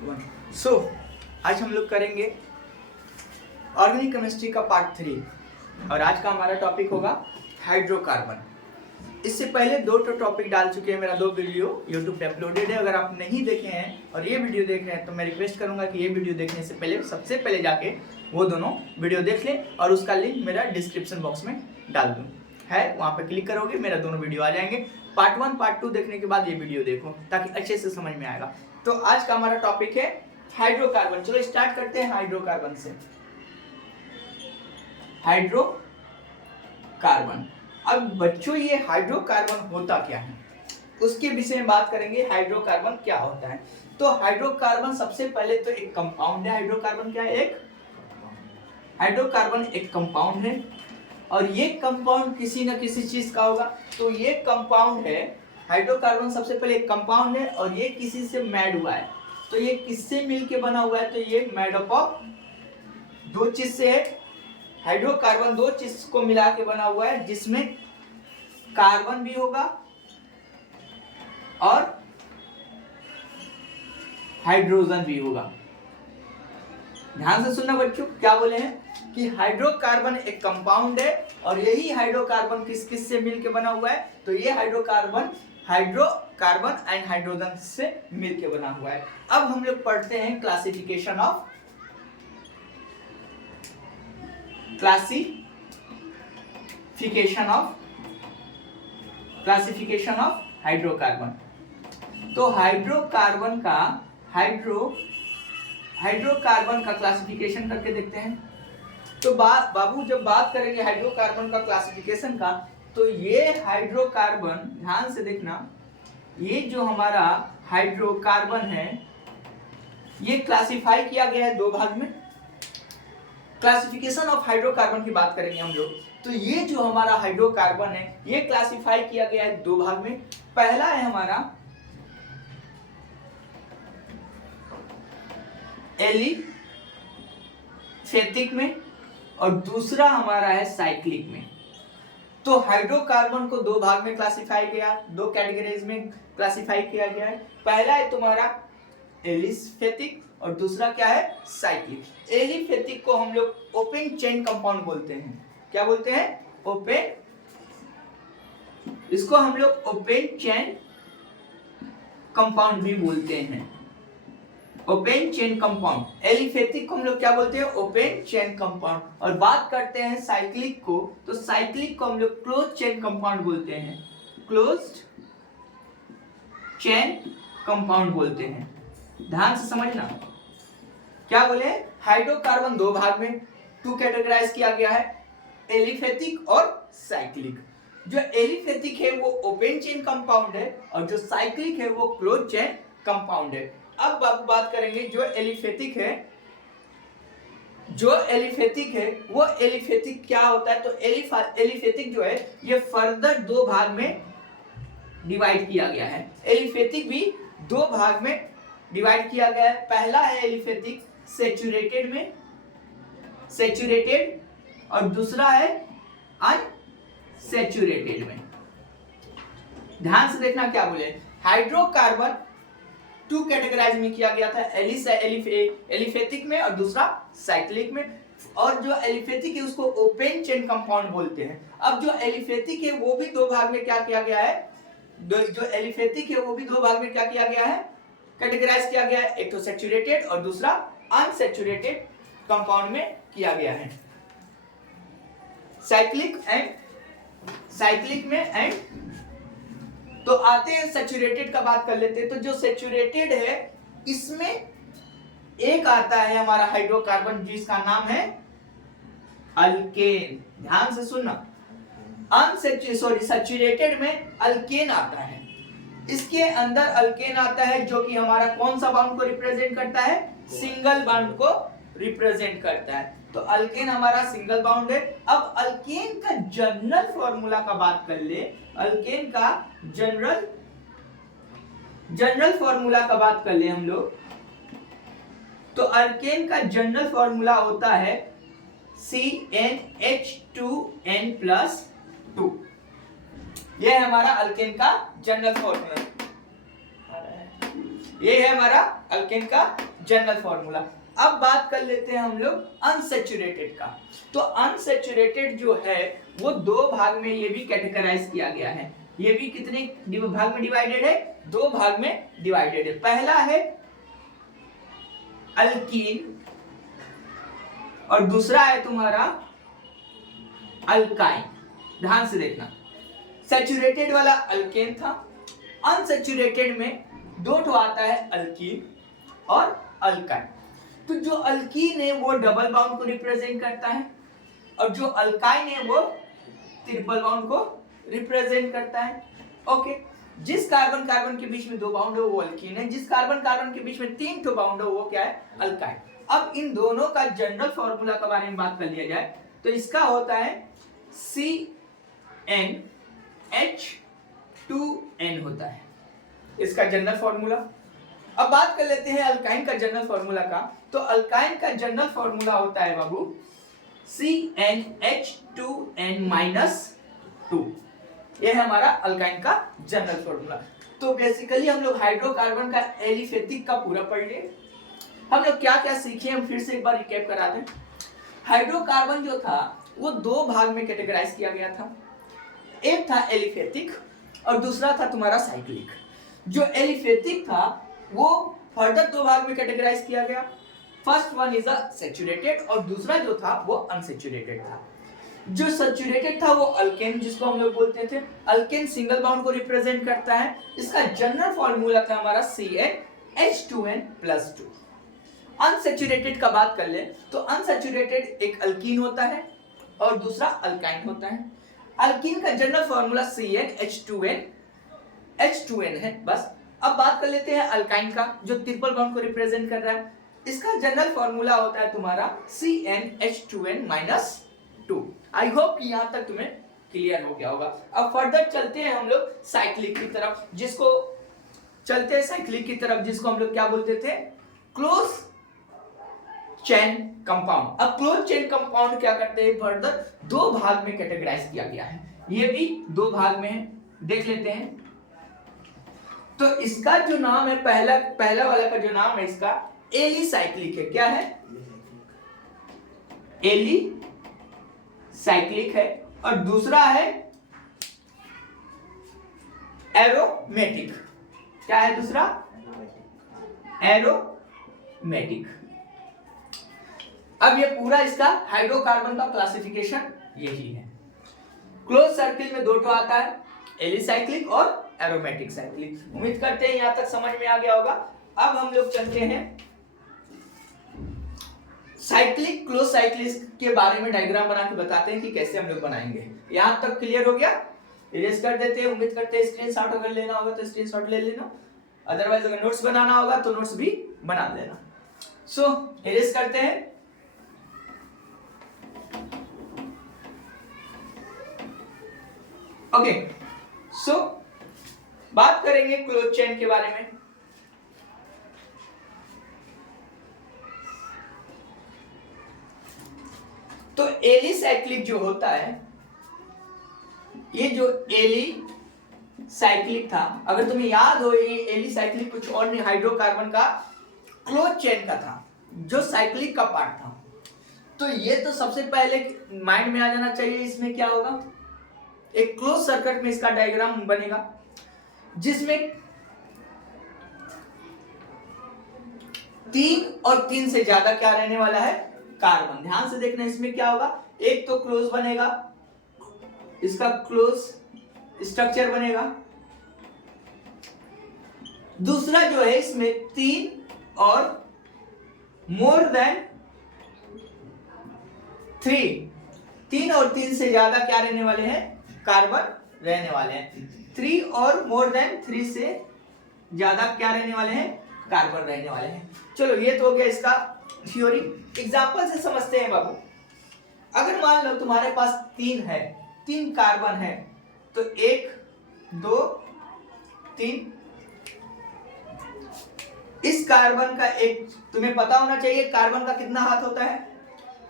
सो आज हम लोग करेंगे ऑर्गेनिक केमिस्ट्री का पार्ट 3 और आज का हमारा टॉपिक होगा हाइड्रोकार्बन। इससे पहले दो टॉपिक डाल चुके हैं, मेरा 2 वीडियो यूट्यूब पे अपलोडेड है। अगर आप नहीं देखे हैं और ये वीडियो देख रहे हैं तो मैं रिक्वेस्ट करूंगा कि ये वीडियो देखने से पहले सबसे पहले जाके वो दोनों वीडियो देख लें और उसका लिंक मेरा डिस्क्रिप्शन बॉक्स में डाल दूँ है, वहाँ पर क्लिक करोगे मेरा दोनों वीडियो आ जाएंगे। पार्ट 1 पार्ट 2 देखने के बाद ये वीडियो देखो ताकि अच्छे से समझ में आएगा। तो आज का हमारा टॉपिक है हाइड्रोकार्बन। चलो स्टार्ट करते हैं हाइड्रोकार्बन से। हाइड्रोकार्बन, अब बच्चों ये हाइड्रोकार्बन होता क्या है उसके विषय में बात करेंगे। हाइड्रोकार्बन क्या होता है? तो हाइड्रोकार्बन सबसे पहले तो एक कंपाउंड है। हाइड्रोकार्बन क्या है? हाइड्रोकार्बन एक कंपाउंड है और ये कंपाउंड किसी न किसी चीज का होगा। तो ये कंपाउंड है, हाइड्रोकार्बन सबसे पहले एक कंपाउंड है और ये किसी से मैड हुआ है। तो ये किससे मिलके बना हुआ है? तो ये मेड अप ऑफ 2 चीज से है। हाइड्रोकार्बन 2 चीज को मिला के बना हुआ है जिसमें कार्बन भी होगा और हाइड्रोजन भी होगा। ध्यान से सुनना बच्चों, क्या बोले हैं कि हाइड्रोकार्बन एक कंपाउंड है और यही हाइड्रोकार्बन किस किस से मिलके बना हुआ है? तो ये हाइड्रोकार्बन एंड हाइड्रोजन से मिलके बना हुआ है। अब हम लोग पढ़ते हैं क्लासिफिकेशन ऑफ हाइड्रोकार्बन। तो हाइड्रोकार्बन का क्लासिफिकेशन करके देखते हैं। तो बाबू जब बात करेंगे हाइड्रोकार्बन का क्लासिफिकेशन का, तो ये हाइड्रोकार्बन, ध्यान से देखना, ये जो हमारा हाइड्रोकार्बन है ये क्लासिफाई किया गया है 2 भाग में। क्लासिफिकेशन ऑफ हाइड्रोकार्बन की बात करेंगे हम लोग। तो ये जो हमारा हाइड्रोकार्बन है ये क्लासिफाई किया गया है 2 भाग में। पहला है हमारा एलिफेटिक में और दूसरा हमारा है साइक्लिक में। तो हाइड्रोकार्बन को 2 भाग में क्लासिफाई किया, 2 कैटेगरीज में क्लासिफाई किया गया है। पहला है तुम्हारा एलिफेटिक और दूसरा क्या है? साइक्लिक। एलिफेटिक को हम लोग ओपन चेन कंपाउंड बोलते हैं। क्या बोलते हैं? इसको हम लोग ओपन चेन कंपाउंड भी बोलते हैं। Open chain compound. एलिफेटिक को हम लोग क्या बोलते हैं? Open chain compound. और बात करते हैं साइक्लिक को, तो साइक्लिक को हम लोग क्लोज चेन कंपाउंड बोलते हैं। क्लोज्ड चेन कंपाउंड बोलते हैं। ध्यान से समझना, क्या बोले? हाइड्रोकार्बन 2 भाग में 2 कैटेगराइज किया गया है, एलिफेटिक और साइक्लिक। जो एलिफेटिक है वो ओपन चेन कंपाउंड है और जो साइक्लिक है वो क्लोज चेन कंपाउंड है। अब बात करेंगे जो एलिफेटिक है वो एलिफेटिक क्या होता है? तो एलिफेटिक जो है ये फर्दर 2 भाग में डिवाइड किया गया है। एलिफेटिक भी 2 भाग में डिवाइड किया गया है। पहला है एलिफेटिक सैचुरेटेड और दूसरा है अनसैचुरेटेड में। ध्यान से देखना, क्या बोले? हाइड्रोकार्बन 2 कैटेगराइज में किया गया था, एलिफेटिक में और दूसरा साइक्लिक में। और जो एलिफेटिक है उसको ओपन चेन कंपाउंड बोलते हैं। अब जो एलिफेटिक है वो भी 2 भाग में क्या किया गया है? जो एलिफेटिक है वो भी 2 भाग में क्या किया गया है? कैटेगराइज किया गया है। एक तो सैचुरेटेड और दूसरा अनसैचुरेटेड कंपाउंड में किया गया है। साइक्लिक में एंड तो आते हैं सैचुरेटेड का बात कर लेते हैं। तो जो सैचुरेटेड है इसमें एक आता है हमारा हाइड्रोकार्बन जिसका नाम है अल्केन। ध्यान से सुनना, सैचुरेटेड में अल्केन आता है। इसके अंदर अल्केन आता है जो कि हमारा कौन सा बॉन्ड को रिप्रेजेंट करता है? सिंगल बॉन्ड को रिप्रेजेंट करता है। तो अल्केन हमारा सिंगल बॉन्ड है। अब अल्केन का जनरल फॉर्मूला का बात कर ले। अल्केन का जनरल फॉर्मूला का बात कर ले हम लोग, तो अल्केन का जनरल फॉर्मूला होता है CnH2n+2। यह है हमारा अल्केन का जनरल फॉर्मूला। ये है हमारा अल्केन का जनरल फॉर्मूला। अब बात कर लेते हैं हम लोग अनसैचुरेटेड का। तो अनसैचुरेटेड जो है वो दो भाग में ये भी कैटेगराइज किया गया है। ये भी कितने भाग में डिवाइडेड है? दो भाग में डिवाइडेड है। पहला है अल्कीन और दूसरा है तुम्हारा अल्काइन। ध्यान से देखना, सैचुरेटेड वाला अल्केन था, अनसैचुरेटेड में दो ठो आता है अल्कीन और अल्काइन। तो जो अल्कीन है वो डबल बॉन्ड को रिप्रेजेंट करता है और जो अल्काइन है वो ट्रिपल बॉन्ड को रिप्रेजेंट करता है। ओके, जिस कार्बन कार्बन के बीच में दो बाउंड है वो अल्कीन है, जिस कार्बन कार्बन के बीच में तीन ठो बाउंड है वो क्या है? अल्काइन। अब इन दोनों का जनरल फॉर्मूला के बारे में बात कर लिया जाए तो इसका होता है CnH2n होता है इसका जनरल फॉर्मूला। अब बात कर लेते हैं अल्काइन का जनरल फॉर्मूला का। तो अल्काइन का जनरल फॉर्मूला होता है बाबू CnH2n-2। ये है हमारा अल्काइन का जनरल फॉर्मूला। तो बेसिकली हम लोग हाइड्रोकार्बन का एलिफेटिक का पूरा पढ़ लिए। हम लोग क्या क्या सीखे हम फिर से एक बार रिकैप करा दें। हाइड्रोकार्बन जो था वो दो भाग में कैटेगराइज किया गया था। एक था एलिफेटिक और दूसरा था तुम्हारा साइक्लिक। जो एलिफेटिक था वो फर्दर दो भाग में कैटेगराइज किया गया। फर्स्ट वन इज सैचुरेटेड और दूसरा जो था वो अनसैचुरेटेड था। जो सैचुरेटेड था वो अल्केन, जिसको हम लोग बोलते थे। अल्केन सिंगल बॉन्ड को रिप्रेजेंट करता है। इसका जनरल फॉर्मूला था हमारा CnH2n+2। अनसैचुरेटेड का बात कर ले तो अनसैचुरेटेड एक अल्कीन होता है और दूसरा अल्काइन होता है। अल्कीन का जनरल फॉर्मूला CnH2n है बस। अब बात कर लेते हैं अल्काइन का जो ट्रिपल बॉन्ड को रिप्रेजेंट कर रहा है। इसका जनरल फॉर्मूला होता है तुम्हारा CnH2n-2। आई होप कि यहां तक तुम्हें क्लियर हो गया होगा। अब फर्दर चलते हैं हम लोग साइक्लिक की तरफ, जिसको हम लोग क्या बोलते थे? Close chain compound. अब क्लोज चेन कंपाउंड क्या करते हैं? फर्दर दो भाग में कैटेगराइज किया गया है। ये भी दो भाग में है, देख लेते हैं। तो इसका जो नाम है पहला वाला का जो नाम है इसका एलिसाइक्लिक है। क्या है? एलिसाइक्लिक है। और दूसरा है एरोमेटिक। क्या है दूसरा? एरोमेटिक। अब ये पूरा इसका हाइड्रोकार्बन का क्लासिफिकेशन यही है। क्लोज सर्किल में दो ठो आता है, एलिसाइक्लिक और एरोमेटिक साइक्लिक। उम्मीद करते हैं यहां तक समझ में आ गया होगा। अब हम लोग चलते हैं साइक्लिक क्लोज साइक्लिक के बारे में डायग्राम बना के बताते हैं कि कैसे हम लोग बनाएंगे। यहां तक क्लियर हो गया? इरेज कर देते हैं। उम्मीद करते हैं स्क्रीनशॉट अगर लेना होगा तो स्क्रीनशॉट ले लेना, अदरवाइज अगर नोट्स बनाना होगा तो नोट्स भी बना लेना। सो इरेज करते हैं। ओके, सो बात करेंगे क्लोज चेन के बारे में। तो एलिसाइक्लिक जो होता है, ये जो एलिसाइक्लिक था, अगर तुम्हें याद हो ये एलिसाइक्लिक कुछ और नहीं, हाइड्रोकार्बन का क्लोज चेन का था जो साइक्लिक का पार्ट था। तो ये तो सबसे पहले माइंड में आ जाना चाहिए। इसमें क्या होगा? एक क्लोज सर्किट में इसका डायग्राम बनेगा जिसमें 3 और 3 से ज्यादा क्या रहने वाला है? कार्बन। ध्यान से देखना, इसमें क्या होगा? एक तो क्लोज बनेगा, इसका क्लोज स्ट्रक्चर बनेगा। दूसरा जो है इसमें 3 और मोर देन 3 और 3 से ज्यादा क्या रहने वाले हैं? कार्बन रहने वाले हैं। 3 और मोर देन 3 से ज्यादा क्या रहने वाले हैं? कार्बन रहने वाले हैं। चलो ये तो हो गया इसका थ्योरी। एग्जांपल से समझते हैं बाबू। अगर मान लो तुम्हारे पास 3 कार्बन है तो 1 2 3। इस कार्बन का एक तुम्हें पता होना चाहिए कार्बन का कितना हाथ होता है?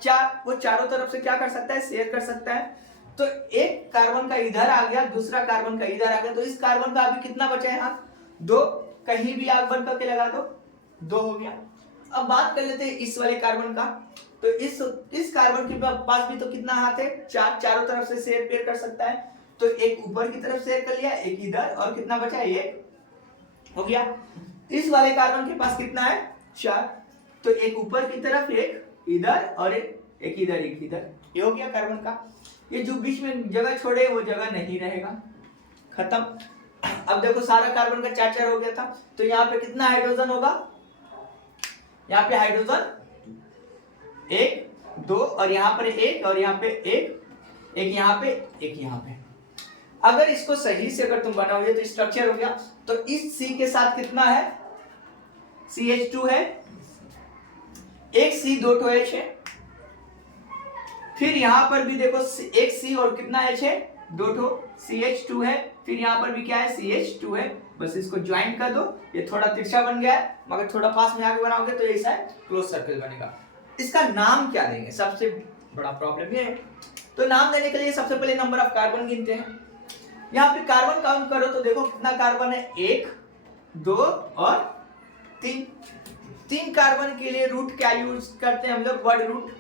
4। वो चारों तरफ से क्या कर सकता है? शेयर कर सकता है। तो एक कार्बन का इधर आ गया, दूसरा कार्बन का इधर आ गया, तो इस कार्बन का अभी कितना बचा है हाथ? 2। कहीं भी आग बंद करके लगा दो, 2 हो गया। अब बात कर लेते हैं इस वाले कार्बन का। तो इस कार्बन के पास भी तो कितना हाथ है, 4, चारों तरफ से शेयर पेयर कर सकता है। तो एक ऊपर की तरफ शेयर कर लिया, एक इधर, और कितना बचा, 1 हो गया। इस वाले कार्बन के पास कितना है, 4, तो एक ऊपर की तरफ, एक इधर, और एक इधर, एक इधर, ये हो गया कार्बन का। ये जो बीच में जगह छोड़े वो जगह नहीं रहेगा, खत्म। अब देखो सारा कार्बन का 4 हो गया था, तो यहाँ पे कितना हाइड्रोजन होगा, यहाँ पे हाइड्रोजन 1 2, और यहाँ पर 1, और यहाँ पे 1 1, यहाँ पे 1, यहाँ पे। अगर इसको सही से अगर तुम बनाओगे तो स्ट्रक्चर हो गया। तो इस C के साथ कितना है, CH2 है, एक C 2 H है। फिर यहाँ पर भी देखो एक C और कितना H है, 2 CH2 है। फिर यहाँ पर भी क्या है, CH2 है। बस इसको ज्वाइन कर दो, ये थोड़ा तिरछा बन गया है, मगर थोड़ा पास में आके बनाओगे तो ऐसा क्लोज सर्कल बनेगा। इसका नाम क्या देंगे, सबसे बड़ा प्रॉब्लम ये है। तो नाम देने के लिए सबसे पहले नंबर ऑफ कार्बन गिनते हैं। यहाँ पे कार्बन काउंट करो तो देखो कितना कार्बन है, 1 2 और 3। 3 कार्बन के लिए रूट क्या यूज करते हैं हम लोग, वर्ड रूट।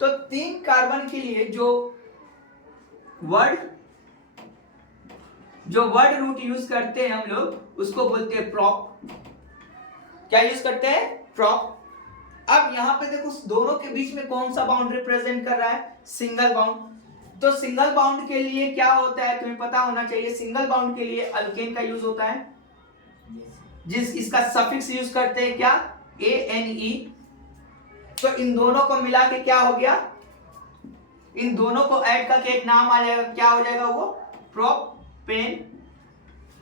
तो 3 कार्बन के लिए जो वर्ड रूट यूज करते हैं हम लोग, उसको बोलते हैं प्रॉप। क्या यूज करते हैं, प्रॉप। अब यहाँ पे देखो दोनों के बीच में कौन सा बाउंड रिप्रेजेंट कर रहा है, सिंगल बाउंड। तो सिंगल बाउंड के लिए क्या होता है, तुम्हें पता होना चाहिए। सिंगल बाउंड के लिए अल्केन का यूज होता है, इसका सफिक्स यूज करते हैं क्या, ANE। तो इन दोनों को मिला के क्या हो गया, इन दोनों को ऐड करके एक नाम आ जाएगा, क्या हो जाएगा वो, प्रोपेन।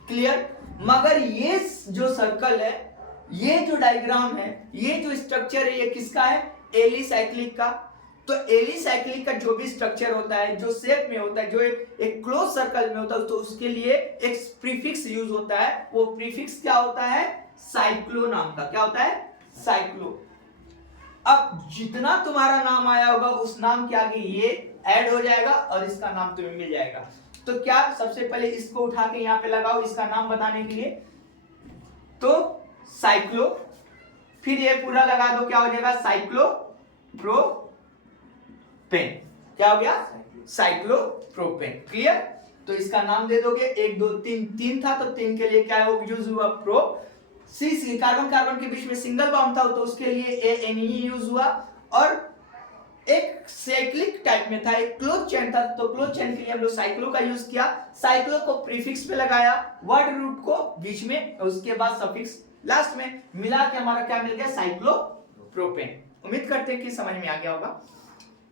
क्लियर। मगर ये जो सर्कल है, ये जो डायग्राम है, ये जो स्ट्रक्चर है, ये किसका है, एलिसाइक्लिक का। तो एलिसाइक्लिक का जो भी स्ट्रक्चर होता है, जो शेप में होता है, जो एक क्लोज सर्कल में होता है, तो उसके लिए एक प्रीफिक्स यूज होता है। वो प्रीफिक्स क्या होता है, साइक्लो नाम का। क्या होता है, साइक्लो। अब जितना तुम्हारा नाम आया होगा उस नाम के आगे ये ऐड हो जाएगा और इसका नाम तुम्हें मिल जाएगा। तो क्या, सबसे पहले इसको उठा के यहाँ पे लगाओ इसका नाम बताने के लिए, तो साइक्लो। फिर ये पूरा लगा दो, क्या हो जाएगा, साइक्लोप्रोपेन। क्या हो गया, साइक्लोप्रोपेन। क्लियर। तो इसका नाम दे दोगे, 1 2 3, 3 था तो 3 के लिए क्या है, वो यूज हुआ प्रो। सी कार्बन कार्बन के बीच में सिंगल बॉन्ड था तो उसके लिए ANE यूज हुआ। और एक साइक्लिक टाइप में था, एक क्लोज चेन था, तो क्लोज चेन के लिए हम लोग साइक्लो का यूज किया। साइक्लो को प्रीफिक्स पे लगाया, वर्ड रूट को बीच में, और उसके बाद सफिक्स लास्ट में, मिला के हमारा क्या मिल गया, साइक्लोप्रोपेन। उम्मीद करते हैं कि समझ में आ गया होगा।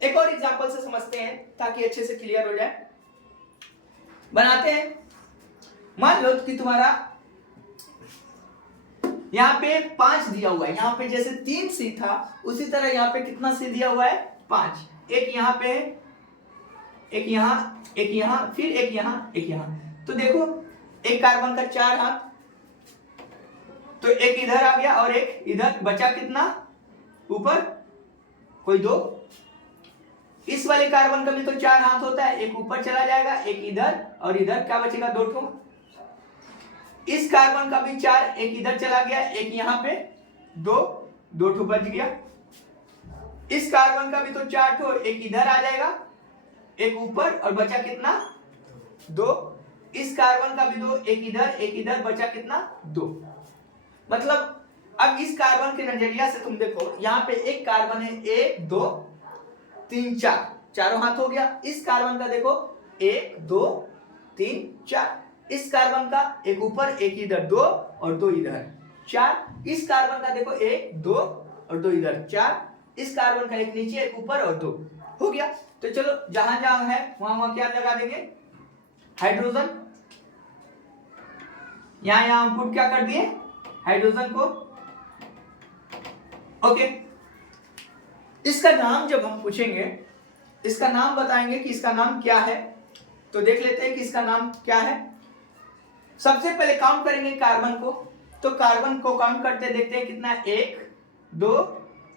एक और एग्जांपल से समझते हैं ताकि अच्छे से क्लियर हो जाए। बनाते हैं, मान लो कि तुम्हारा यहाँ पे 5 दिया हुआ है, यहाँ पे जैसे 3 C था उसी तरह यहाँ पे कितना C दिया हुआ है, 5। एक यहाँ पे, एक यहाँ, एक यहाँ, फिर एक यहाँ, एक यहाँ। तो देखो एक कार्बन का 4 हाथ, तो एक इधर आ गया और एक इधर, बचा कितना, ऊपर कोई 2। इस वाले कार्बन का भी तो 4 हाथ होता है, एक ऊपर चला जाएगा, एक इधर, और इधर क्या बचेगा, 2 ठो। इस कार्बन का भी 4, एक इधर चला गया, एक यहाँ पे, 2 ठो बच गया। इस कार्बन का भी तो 4 ठो, एक इधर आ जाएगा, एक ऊपर, और बचा कितना, 2। इस कार्बन का भी 2, एक इधर, बचा कितना, 2। मतलब अब इस कार्बन के नजरिया से तुम देखो, यहाँ पे एक कार्बन है, 1 2 3 4, चारों हाथ हो गया। इस कार्बन का देखो 1 2 3 4, इस कार्बन का एक ऊपर, एक इधर, 2 और 2 इधर, 4। इस कार्बन का देखो 1 2 और 2 इधर, 4। इस कार्बन का एक नीचे, एक ऊपर और 2 हो गया। तो चलो जहां जहां है वहां क्या लगा देंगे, हाइड्रोजन। यहां हम पुट क्या कर दिए, हाइड्रोजन को। ओके। इसका नाम जब हम पूछेंगे, इसका नाम बताएंगे कि इसका नाम क्या है, तो देख लेते हैं कि इसका नाम क्या है। सबसे पहले काउंट करेंगे कार्बन को, तो कार्बन को काउंट करते देखते हैं कितना, 1 2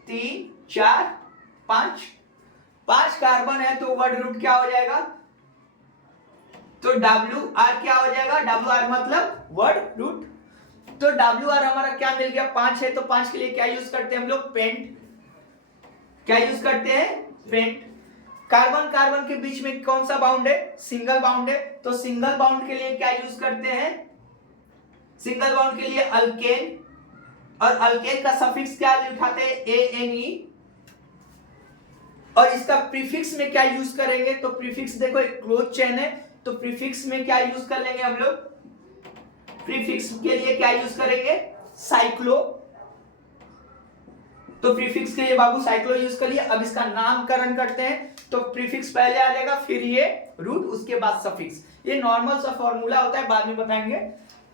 3 4 5। 5 कार्बन है तो वर्ड रूट क्या हो जाएगा, तो WR क्या हो जाएगा, WR मतलब वर्ड रूट। तो WR हमारा क्या मिल गया, 5 है, तो 5 के लिए क्या यूज करते हैं हम लोग, पेंट। क्या यूज करते हैं, पेंट। कार्बन कार्बन के बीच में कौन सा बाउंड है, सिंगल बाउंड है, तो सिंगल बाउंड के लिए क्या यूज करते हैं, सिंगल बाउंड के लिए अल्केन, और अल्केन का सफिक्स क्या उठाते हैं, ANE। और इसका प्रीफिक्स में क्या यूज करेंगे, तो प्रीफिक्स देखो एक क्लोज चेन है, तो प्रीफिक्स में क्या यूज कर लेंगे हम लोग, प्रीफिक्स के लिए क्या यूज करेंगे, साइक्लो। तो प्रीफिक्स के लिए बाबू साइक्लो यूज करिए। अब इसका नामकरण करते हैं, तो प्रीफिक्स पहले आ जाएगा, फिर ये रूट, उसके बाद सफिक्स। ये नॉर्मल सा फॉर्मूला होता है, बाद में बताएंगे।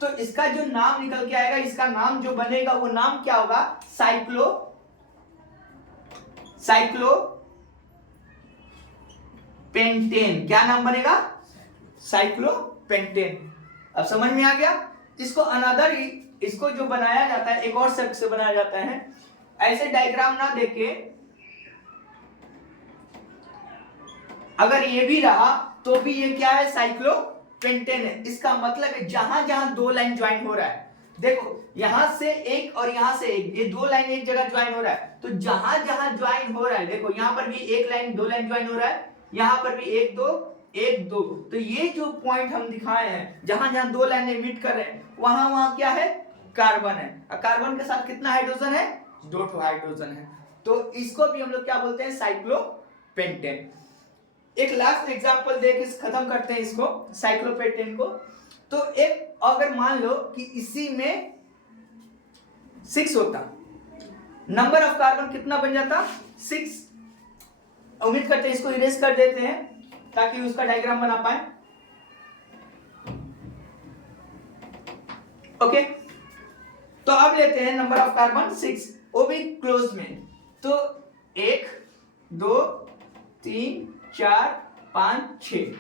तो इसका जो नाम निकल के आएगा, इसका नाम जो बनेगा वो नाम क्या होगा, साइक्लो, साइक्लो पेंटेन। क्या नाम बनेगा, साइक्लो पेंटेन। अब समझ में आ गया। इसको अनदर, इसको जो बनाया जाता है एक और शब्द से बनाया जाता है, ऐसे डायग्राम ना देके अगर ये भी रहा तो भी ये क्या है, साइक्लो पेंटेन है। इसका मतलब है जहां जहां दो लाइन ज्वाइन हो रहा है, देखो यहां से एक और यहां से एक, ये दो लाइन एक जगह ज्वाइन हो रहा है, तो जहां जहां ज्वाइन हो रहा है, देखो यहां पर भी एक लाइन दो लाइन ज्वाइन हो रहा है, यहां पर भी एक दो एक दो, तो ये जो पॉइंट हम दिखाए हैं, जहां जहां दो लाइनें मीट कर रहे हैं, वहां वहां क्या है, कार्बन है। और कार्बन के साथ कितना हाइड्रोजन है, 2 हाइड्रोजन है। तो इसको भी हम लोग क्या बोलते हैं, साइक्लोपेंटेन। एक लास्ट एग्जांपल देके खत्म करते हैं इसको, साइक्लोपेंटेन को। तो एक अगर मान लो कि इसी में 6 होता, नंबर ऑफ कार्बन कितना बन जाता, 6। उम्मीद करते हैं इसको इरेज कर देते हैं ताकि उसका डायग्राम बना पाए। ओके, तो अब लेते हैं नंबर ऑफ कार्बन 6, वो भी क्लोज में। तो 1 2 3 4 5 6।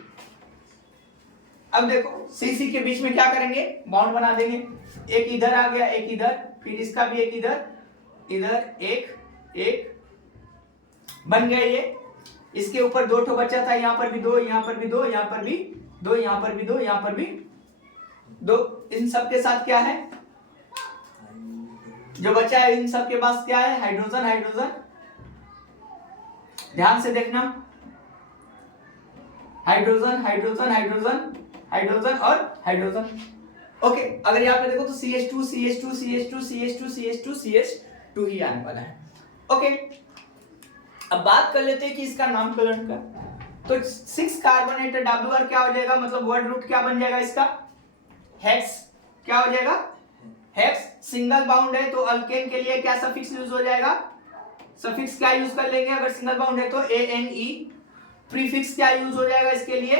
अब देखो सीसी के बीच में क्या करेंगे, बाउंड बना देंगे। एक इधर आ गया, एक इधर, फिर इसका भी एक इधर, इधर एक एक बन गया ये। इसके ऊपर 2 ठो बचा था, यहाँ पर भी 2, यहाँ पर भी 2, यहाँ पर भी 2, यहाँ पर भी 2, यहाँ पर भी 2। इन सब के साथ क्या है, जो बचा है इन सब के पास क्या है, हाइड्रोजन हाइड्रोजन। ध्यान से देखना, हाइड्रोजन हाइड्रोजन हाइड्रोजन हाइड्रोजन और हाइड्रोजन। ओके, अगर यहाँ पे देखो तो CH2 CH2 CH2 CH2 CH2 CH2 ही आने वाला है। ओके, अब बात कर लेते हैं कि इसका नामकरण का। तो 6 कार्बोनेट WR क्या हो जाएगा, मतलब वर्ड रूट क्या बन जाएगा इसका, हेक्स। क्या हो जाएगा, हेक्स। सिंगल बाउंड है तो अल्केन के लिए क्या सफिक्स यूज हो जाएगा, सफिक्स क्या यूज कर लेंगे, अगर सिंगल बाउंड है तो ANE। प्रीफिक्स क्या यूज हो जाएगा इसके लिए,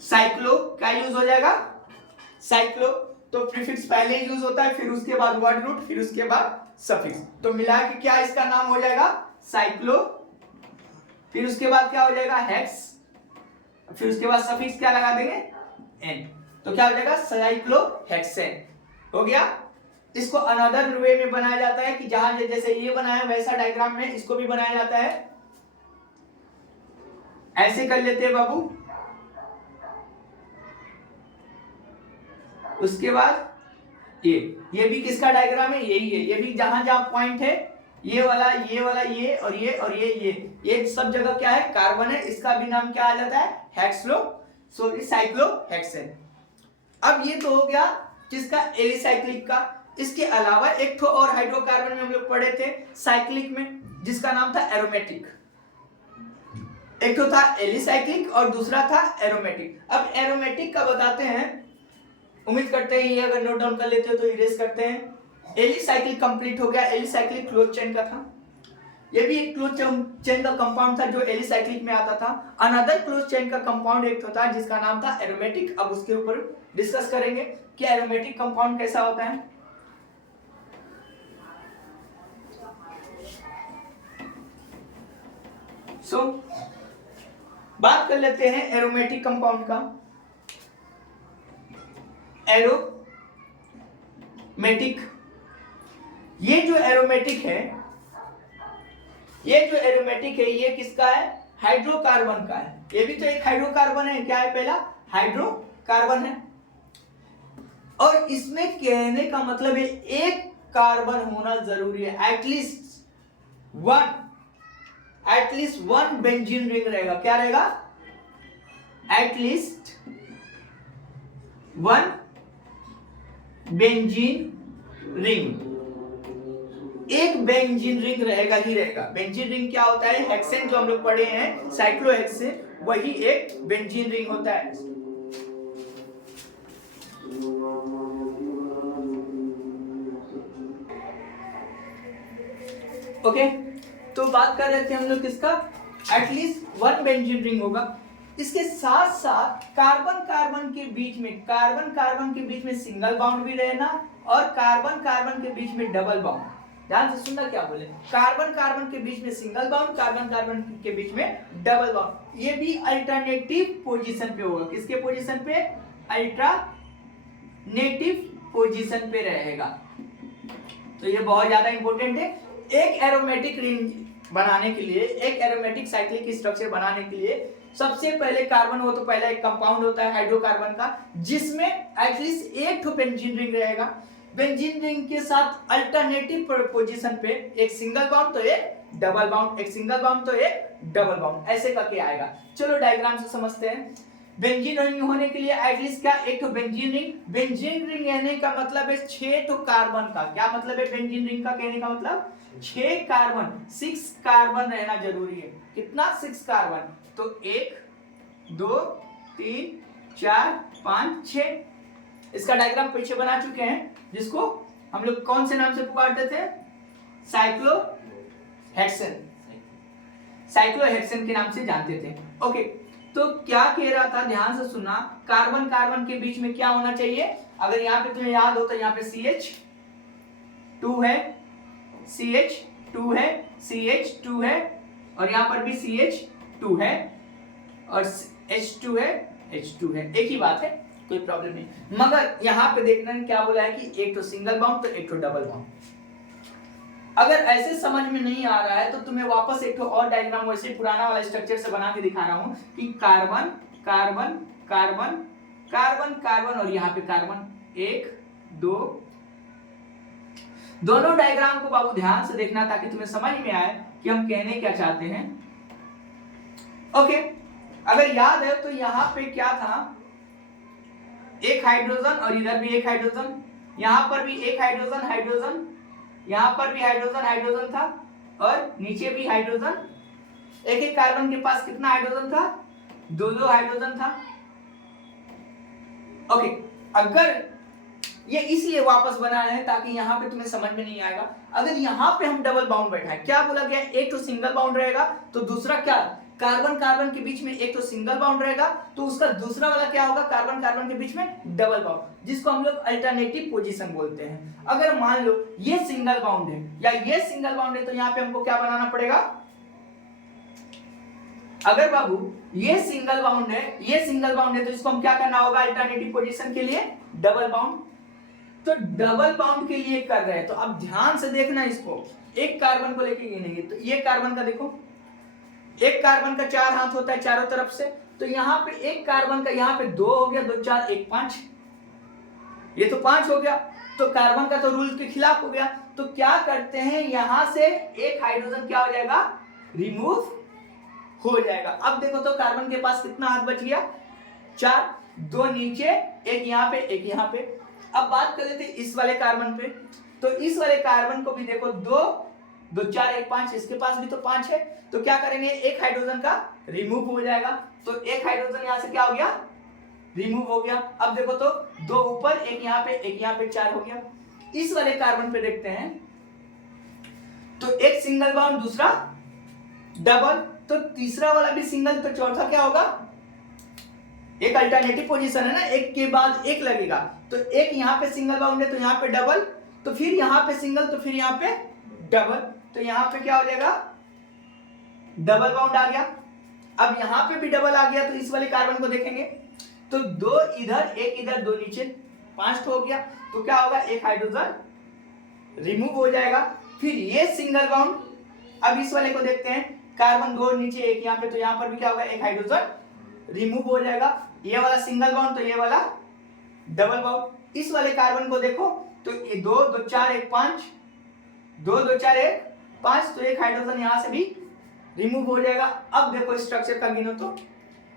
साइक्लो। क्या यूज हो जाएगा, साइक्लो। तो प्रीफिक्स पहले ही यूज होता है, फिर उसके बाद वर्ड रूट, फिर उसके बाद सफिक्स। तो मिला के क्या इसका नाम हो जाएगा, साइक्लो। फिर उसके बाद क्या हो जाएगा, हेक्स। फिर उसके बाद सफिक्स क्या लगा देंगे, N। तो क्या हो जाएगा, साइक्लोहेक्सेन हो गया। इसको अनदर वे में बनाया जाता है कि जहां जैसे ये बनाया वैसा डायग्राम में इसको भी बनाया जाता है। ऐसे कर लेते हैं बाबू। उसके बाद ये भी किसका डायग्राम है, यही है। ये भी जहां जहां पॉइंट है, ये वाला ये वाला ये और ये और ये सब जगह क्या है, कार्बन है। इसका भी नाम क्या आ जाता है, हेक्सलो, सॉरी साइक्लोहेक्सेन। अब ये तो हो गया किसका, एलिसाइक्लिक का। इसके अलावा एक ठो और हाइड्रोकार्बन में हम लोग पढ़े थे साइक्लिक में, जिसका नाम था एरोमेटिक। एक तो था एलिसाइक्लिक और दूसरा था एरोमेटिक। अब एरोमेटिक का बताते हैं, उम्मीद करते हैं ये अगर नोट डाउन कर लेते हो तो इरेज करते हैं। एलिसाइक्लिक कंप्लीट हो गया, एलिसाइक्लिक क्लोज चेन का था। ये भी एक क्लोज चेन का कंपाउंड था जो एलिसाइक्लिक में आता था। अनदर क्लोज चेन का कंपाउंड एक तो था जिसका नाम था एरोमेटिक। अब उसके ऊपर डिस्कस करेंगे कि एरोमेटिक कंपाउंड कैसा होता है। बात कर लेते हैं एरोमेटिक कंपाउंड का। एरोमेटिक, ये जो एरोमेटिक है, ये किसका है, हाइड्रोकार्बन का है। ये भी तो एक हाइड्रोकार्बन है, क्या है, पहला हाइड्रोकार्बन है। और इसमें कहने का मतलब है एक कार्बन होना जरूरी है, एटलीस्ट वन बेंजीन रिंग रहेगा। क्या रहेगा? एटलीस्ट वन बेंजीन रिंग, एक बेंजीन रिंग रहेगा ही रहेगा। बेंजीन रिंग क्या होता है? हेक्सेन जो हम लोग पढ़े हैं, साइक्लोहेक्सेन, वही एक बेंजीन रिंग होता है। ओके, तो बात कर रहे थे हम लोग किसका? एटलीस्ट वन बेंजीन रिंग होगा। इसके साथ साथ कार्बन कार्बन के बीच में सिंगल बाउंड भी रहना और कार्बन के बीच में डबल बाउंड। ध्यान से सुनना क्या बोले, कार्बन कार्बन के बीच में सिंगल बाउंड, कार्बन कार्बन के बीच में डबल बाउंड। ये भी अल्टरनेटिव पोजीशन पे होगा। किसके पोजीशन पे? अल्टरनेटिव पोजीशन पे रहेगा। तो ये बहुत ज्यादा इंपॉर्टेंट है। एक एरोमेटिक रिंग बनाने के लिए, एक एरोमेटिक साइक्लिक स्ट्रक्चर बनाने के लिए सबसे पहले कार्बन हो तो पहला एक कंपाउंड होता है हाइड्रोकार्बन का, जिसमें एटलीस्ट एक बेंजीन रिंग रहेगा। बेंजीन रिंग के साथ अल्टरनेटिव पोजीशन पे एक सिंगल बाउंड तो एक डबल बाउंड, एक सिंगल बाउंड तो एक डबल बाउंड, ऐसे करके आएगा। चलो डायग्राम से समझते हैं। बेंजीन रिंग होने के लिए एटलीस्ट क्या? एक तो बेंजीन रिंग। बेंजीन रिंग कहने का मतलब है 6 तो कार्बन का। क्या मतलब है बेंजीन रिंग का कहने का मतलब? 6 कार्बन, 6 कार्बन रहना जरूरी है। कितना? 6 कार्बन। तो 1 2 3 4 5 6। इसका डायग्राम पीछे बना चुके हैं, जिसको हम लोग कौन से नाम से पुकारते थे? साइक्लोहेक्सेन, साइक्लोहेक्सेन के नाम से जानते थे। ओके, तो क्या कह रहा था? ध्यान से सुनना। कार्बन कार्बन के बीच में क्या होना चाहिए? अगर यहाँ पे तुम्हें याद हो तो यहाँ पे CH2 है, CH2 है, CH2 है, और यहाँ पर भी CH2 है, और H2 है, H2 है। एक ही बात है, कोई प्रॉब्लम नहीं। मगर यहाँ पे देखना क्या बोला है कि एक तो सिंगल बाउंड तो एक तो डबल बाउंड। अगर ऐसे समझ में नहीं आ रहा है तो तुम्हें वापस एक तो और डायग्राम वैसे पुराना वाला स्ट्रक्चर से बना के दिखा रहा हूं कि carbon carbon carbon carbon carbon और यहाँ पे कार्बन 1 2। दोनों डायग्राम को बाबू ध्यान से देखना ताकि तुम्हें समझ में आए कि हम कहने क्या चाहते हैं। ओके, अगर याद है तो यहाँ पे क्या था? एक हाइड्रोजन और इधर भी एक हाइड्रोजन, यहाँ पर भी एक हाइड्रोजन हाइड्रोजन, यहाँ पर भी हाइड्रोजन हाइड्रोजन था, और नीचे भी हाइड्रोजन। एक एक कार्बन के पास कितना हाइड्रोजन था? 2 हाइड्रोजन था। ओके, अगर ये इसलिए वापस बनाया है ताकि यहाँ पे तुम्हें समझ में नहीं आएगा। अगर यहाँ पे हम डबल बाउंड बैठाए, क्या बोला गया? एक तो सिंगल बाउंड रहेगा, तो दूसरा क्या? कार्बन कार्बन के बीच में एक तो सिंगल बाउंड रहेगा, तो उसका दूसरा वाला क्या होगा? कार्बन कार्बन के बीच में डबल बाउंड, जिसको हम लोग अल्टरनेटिव पोजीशन बोलते हैं। अगर मान लो ये सिंगल बाउंड है या ये सिंगल बाउंड है, तो यहाँ पे हमको क्या बनाना पड़ेगा? अगर बाबू ये सिंगल बाउंड है, ये सिंगल बाउंड है, तो इसको हम क्या करना होगा अल्टरनेटिव पोजीशन के लिए? Double bond. तो डबल बाउंड के लिए कर रहे हैं, तो अब ध्यान से देखना इसको। एक कार्बन को लेके गिनेंगे, तो ये कार्बन का देखो, एक कार्बन का 4 हाथ होता है चारों तरफ से, तो यहाँ पे एक कार्बन का यहाँ पे 2 हो गया, 2 4 1 5, ये तो 5 हो गया। तो कार्बन का तो रूल के खिलाफ हो गया। तो क्या करते हैं, यहां से एक हाइड्रोजन क्या हो जाएगा? रिमूव हो जाएगा। अब देखो तो कार्बन के पास कितना हाथ बच गया? 4, 2 नीचे, एक यहाँ पे, एक यहाँ पे। अब बात कर लेते इस वाले कार्बन पे, तो इस वाले कार्बन को भी देखो 2 2 4 1 5, इसके पास भी तो 5 है। तो क्या करेंगे? एक हाइड्रोजन का रिमूव हो जाएगा, तो एक हाइड्रोजन यहां से क्या हो गया? रिमूव हो गया। अब देखो तो 2 ऊपर, एक यहाँ पे, एक यहाँ पे, 4 हो गया। इस वाले कार्बन पे देखते हैं, तो एक सिंगल बाउंड, दूसरा डबल, तो तीसरा वाला भी सिंगल, तो चौथा क्या होगा? एक अल्टरनेटिव पोजीशन है ना, एक के बाद एक लगेगा, तो एक यहाँ पे सिंगल बाउंड है तो यहाँ पे डबल, तो फिर यहाँ पे सिंगल, तो फिर यहाँ पे डबल, तो यहाँ पे क्या हो जाएगा? डबल बाउंड आ गया। अब यहाँ पे भी डबल आ गया, तो इस वाले कार्बन को देखेंगे, तो 2 इधर, एक इधर, 2 नीचे, 5 हो गया। तो क्या होगा? एक हाइड्रोजन रिमूव हो जाएगा। फिर ये सिंगल बाउंड, अब इस वाले को देखते हैं, कार्बन 2 नीचे, एक यहाँ पे, तो यहाँ पर भी क्या होगा? एक हाइड्रोजन रिमूव हो जाएगा। ये वाला सिंगल बाउंड, तो ये वाला डबल बाउंड, इस वाले कार्बन को देखो तो ये 2 2 4 1 5, 2 2 4 1 5, तो एक हाइड्रोजन यहां से भी रिमूव हो जाएगा। अब देखो स्ट्रक्चर का गिनो तो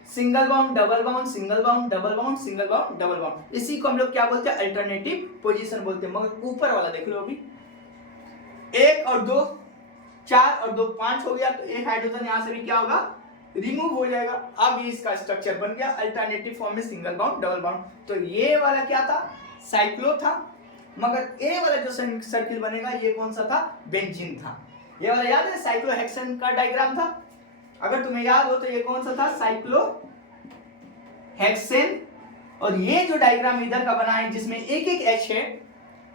single bond double bond, single bond double bond, single bond double bond. इसी को हम लोग क्या बोलते हैं, अल्टरनेटिव पोजीशन बोलते हैं। मगर ऊपर वाला देख लो, अभी 1 और 2 4 और 2 5 हो गया, तो एक हाइड्रोजन यहां से भी क्या होगा, रिमूव हो जाएगा। अब ये इसका स्ट्रक्चर बन गया अल्टरनेटिव फॉर्म में सिंगल बॉन्ड डबल बॉन्ड। तो ये वाला क्या था, साइक्लो था, मगर ए वाला जो सर्किल बनेगा ये कौन सा था, बेंजीन था। ये वाला याद है, साइक्लोहेक्सेन का डायग्राम था, अगर तुम्हें याद हो तो ये कौन सा था, साइक्लोहेक्सेन। और ये जो डायग्राम इधर का बना है जिसमें एक एक एच है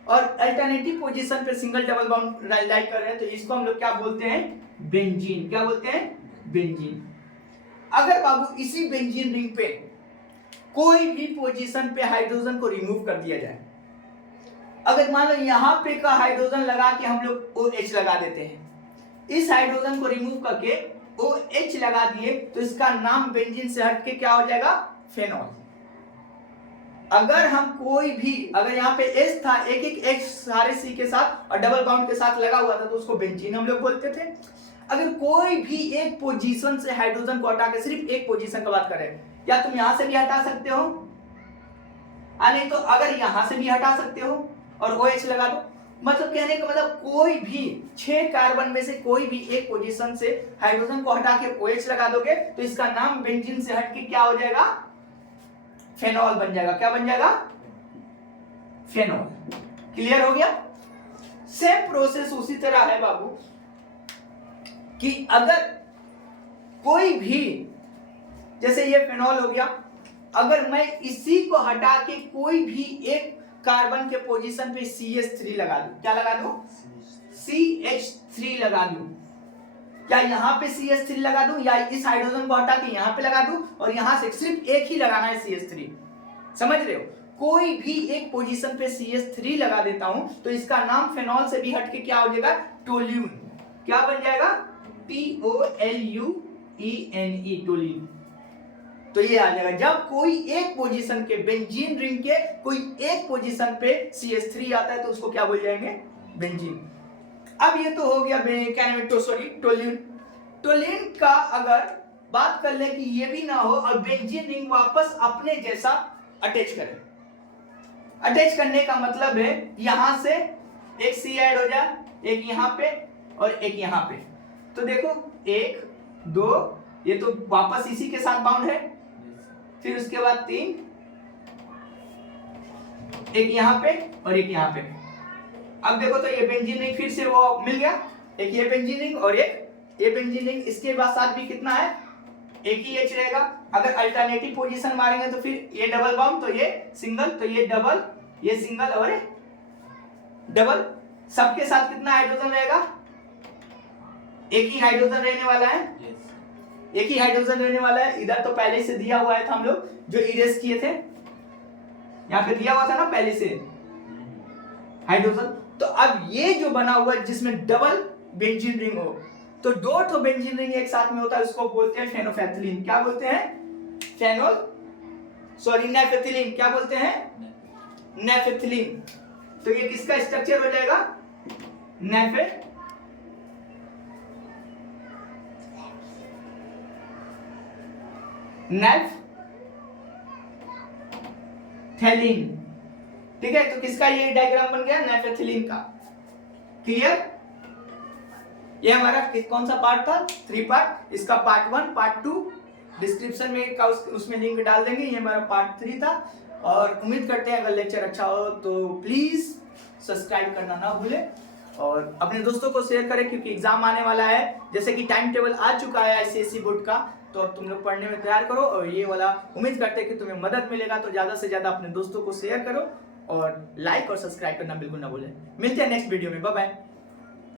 और अल्टरनेटिव पोजीशन पे सिंगल डबल बॉन्ड लाइक कर रहे हैं, तो इसको हम लोग क्या बोलते हैं, बेंजीन। क्या बोलते हैं, बेंजीन। अगर बाबू इसी बेंजीन रिंग पे कोई भी पोजीशन पे हाइड्रोजन को रिमूव कर दिया जाए, अगर मान लो यहां पे का हाइड्रोजन लगा के हम लोग OH लगा देते हैं, इस हाइड्रोजन को रिमूव करके OH लगा दिए, तो इसका नाम बेंजीन से हट के क्या हो जाएगा, फेनॉल। अगर हम कोई भी, अगर यहाँ पे H था, एक एक H सारे C के साथ और डबल बॉन्ड के साथ लगा हुआ था, तो उसको बेंजीन हम लोग बोलते थे। अगर कोई भी एक पोजीशन से हाइड्रोजन को हटा के, सिर्फ एक पोजीशन की बात करें, क्या तुम यहां से भी हटा सकते हो, नहीं तो अगर यहां से भी हटा सकते हो और OH लगा दो। मतलब कहने का मतलब कोई भी 6 कार्बन में से कोई भी एक पोजीशन से हाइड्रोजन को हटा के OH लगा दोगे, तो इसका नाम बेंजीन से हट के क्या हो जाएगा, फेनॉल बन जाएगा। क्या बन जाएगा, फेनॉल। क्लियर हो गया। सेम प्रोसेस उसी तरह है बाबू कि अगर कोई भी, जैसे ये फेनॉल हो गया, अगर मैं इसी को हटा के कोई भी एक कार्बन के पोजीशन पे CH3 लगा दूं, क्या लगा दूं, CH3 लगा दूं, क्या यहां पे CH3 लगा दूं या इस हाइड्रोजन को हटा के यहां पे लगा दूं और यहां से सिर्फ एक ही लगाना है CH3, समझ रहे हो। कोई भी एक पोजीशन पे CH3 लगा देता हूं तो इसका नाम फेनॉल से भी हटके क्या हो जाएगा, टोल्यून। क्या बन जाएगा, TOLUENE, टोल्यून। तो ये आ जाएगा जब कोई एक पोजीशन के बेंजीन रिंग के कोई एक पोजीशन पे CH3 आता है तो उसको क्या बोल जाएंगे, बेंजीन। अब ये तो हो गया टोल्यून। टोल्यून का अगर बात कर ले कि ये भी ना हो और बेंजीन रिंग वापस अपने जैसा अटैच करे, अटैच करने का मतलब है यहां से एक C ऐड हो जाए, एक यहां पे और एक यहां पे, तो देखो 1 2, ये तो वापस इसी के साथ बाउंड है, फिर उसके बाद 3, एक यहां पे और एक यहां पे। अब देखो तो ये बेंजीन रिंग फिर से वो मिल गया, एक ये बेंजीन रिंग और एक ये बेंजीन रिंग। इसके बाद साथ भी कितना है, एक ही H रहेगा। अगर अल्टरनेटिव पोजीशन मारेंगे तो फिर ये डबल बॉन्ड, तो ये सिंगल, तो ये डबल, ये सिंगल और डबल। सबके साथ कितना हाइड्रोजन रहेगा, एक ही हाइड्रोजन रहने वाला है, एक ही हाइड्रोजन रहने वाला है। इधर तो पहले से दिया हुआ है था, हम लोग जो इरेज किए थे, यहाँ पे दिया हुआ था ना पहले से हाइड्रोजन। तो अब ये जो बना हुआ है जिसमें डबल बेंजीन रिंग हो, तो 2 ठो बेंजीन रिंग एक साथ में होता है, उसको बोलते हैं फेनोफेथिलीन। क्या बोलते हैं, नेफेथिलीन। क्या बोलते हैं, नेफेथिलीन। तो ये किसका स्ट्रक्चर हो जाएगा, नेफेथिलीन। ठीक है, तो किसका ये डायग्राम बन गया, नेफेथिलीन का। क्लियर। ये हमारा कौन सा पार्ट था, 3 पार्ट। इसका पार्ट 1 पार्ट 2 डिस्क्रिप्शन में का उसमें लिंक डाल देंगे। ये हमारा पार्ट 3 था और उम्मीद करते हैं अगर लेक्चर अच्छा हो तो प्लीज सब्सक्राइब करना ना भूलें और अपने दोस्तों को शेयर करें, क्योंकि एग्जाम आने वाला है। जैसे कि टाइम टेबल आ चुका है ICSE बोर्ड का, तो अब तुम लोग पढ़ने में तैयार करो। और ये वाला उम्मीद करते हैं कि तुम्हें मदद मिलेगा, तो ज्यादा से ज्यादा अपने दोस्तों को शेयर करो और लाइक और सब्सक्राइब करना बिल्कुल ना भूलें। मिलते हैं नेक्स्ट वीडियो में, बाय बाय।